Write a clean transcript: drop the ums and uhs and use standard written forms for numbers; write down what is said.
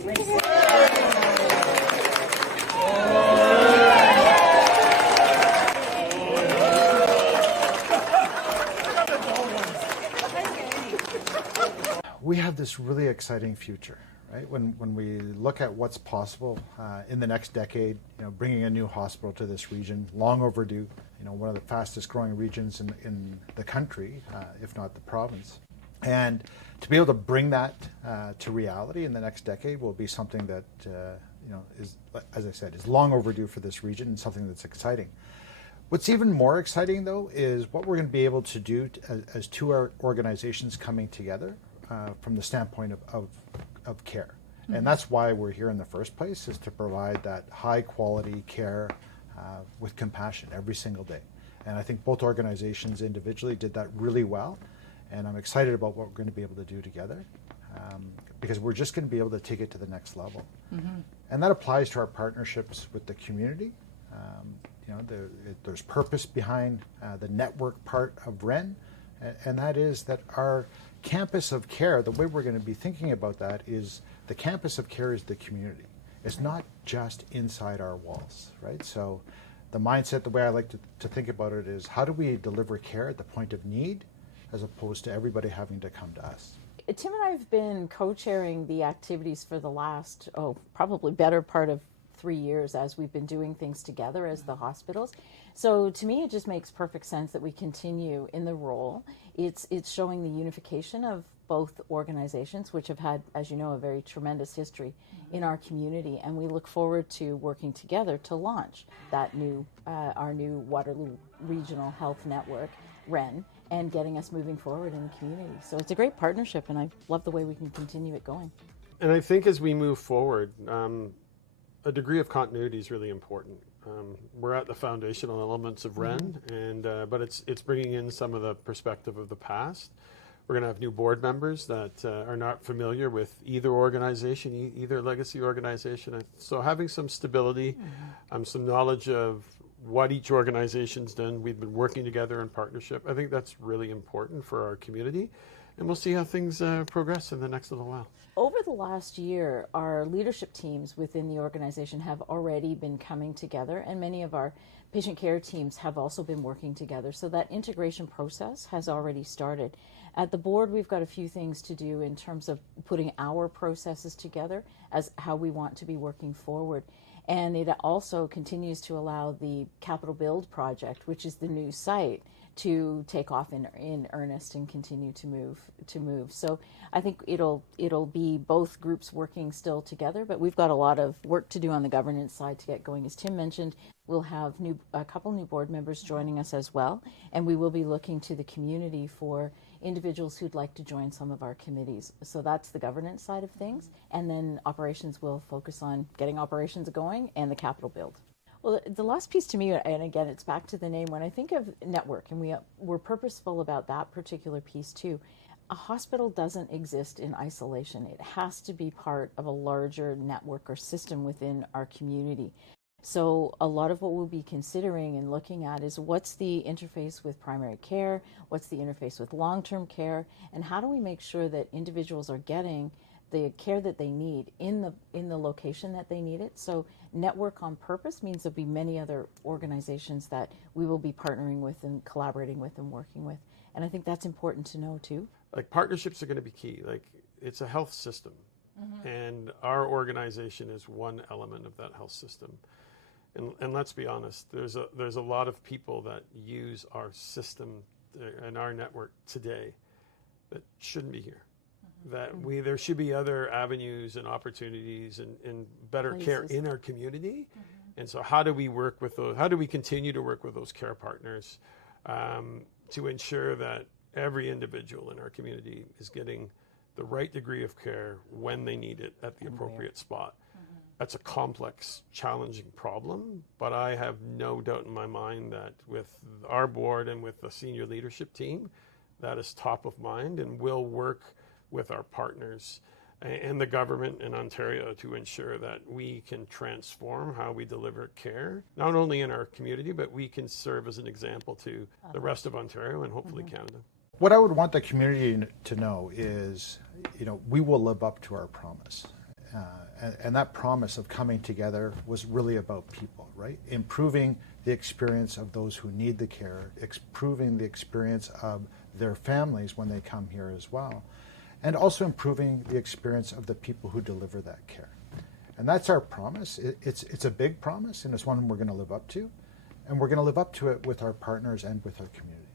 We have this really exciting future, right? When we look at what's possible in the next decade, bringing a new hospital to this region, long overdue, one of the fastest growing regions in the country, if not the province. And to be able to bring that to reality in the next decade will be something that, is, as I said, is long overdue for this region and something that's exciting. What's even more exciting, though, is what we're going to be able to do as two organizations coming together from the standpoint of care. Mm-hmm. And that's why we're here in the first place, is to provide that high quality care with compassion every single day. And I think both organizations individually did that really well. And I'm excited about what we're going to be able to do together because we're just going to be able to take it to the next level. Mm-hmm. And that applies to our partnerships with the community. There's purpose behind the network part of REN, and that is that our campus of care, the way we're going to be thinking about that is the campus of care is the community. It's not just inside our walls, right? So the mindset, the way I like to think about it is how do we deliver care at the point of need as opposed to everybody having to come to us. Tim and I have been co-chairing the activities for the last, probably better part of 3 years as we've been doing things together as the hospitals. So to me, it just makes perfect sense that we continue in the role. It's showing the unification of both organizations, which have had, as you know, a very tremendous history in our community. And we look forward to working together to launch that new, our new Waterloo Regional Health Network, REN, and getting us moving forward in the community. So it's a great partnership, and I love the way we can continue it going. And I think as we move forward, a degree of continuity is really important. We're at the foundational elements of REN, and but it's bringing in some of the perspective of the past. We're going to have new board members that are not familiar with either organization, either legacy organization. So having some stability, some knowledge of what each organization's done. We've been working together in partnership. I think that's really important for our community. And we'll see how things progress in the next little while. Over the last year, our leadership teams within the organization have already been coming together, and many of our patient care teams have also been working together. So that integration process has already started. At the board, we've got a few things to do in terms of putting our processes together as how we want to be working forward. And it also continues to allow the Capital Build project, which is the new site, to take off in earnest and continue to move. So I think it'll be both groups working still together, but we've got a lot of work to do on the governance side to get going. As Tim mentioned, we'll have a couple new board members joining us as well, and we will be looking to the community for individuals who'd like to join some of our committees. So that's the governance side of things, and then operations will focus on getting operations going and the capital build. Well, the last piece to me, and again, it's back to the name, when I think of network, and we're purposeful about that particular piece too, a hospital doesn't exist in isolation. It has to be part of a larger network or system within our community. So a lot of what we'll be considering and looking at is what's the interface with primary care, what's the interface with long-term care, and how do we make sure that individuals are getting the care that they need in the location that they need it. So network on purpose means there'll be many other organizations that we will be partnering with and collaborating with and working with. And I think that's important to know too. Like partnerships are going to be key. Like it's a health system, and our organization is one element of that health system. And let's be honest, there's a lot of people that use our system and our network today that shouldn't be here. That there should be other avenues and opportunities and better care in our community. And so how do we work with those? How do we continue to work with those care partners to ensure that every individual in our community is getting the right degree of care when they need it at the appropriate spot? That's a complex, challenging problem, but I have no doubt in my mind that with our board and with the senior leadership team, that is top of mind, and we'll work with our partners and the government in Ontario to ensure that we can transform how we deliver care, not only in our community, but we can serve as an example to the rest of Ontario and hopefully Canada. What I would want the community to know is, we will live up to our promise. And that promise of coming together was really about people, right? Improving the experience of those who need the care, improving the experience of their families when they come here as well, and also improving the experience of the people who deliver that care. And that's our promise. It's a big promise, and it's one we're going to live up to. And we're going to live up to it with our partners and with our community.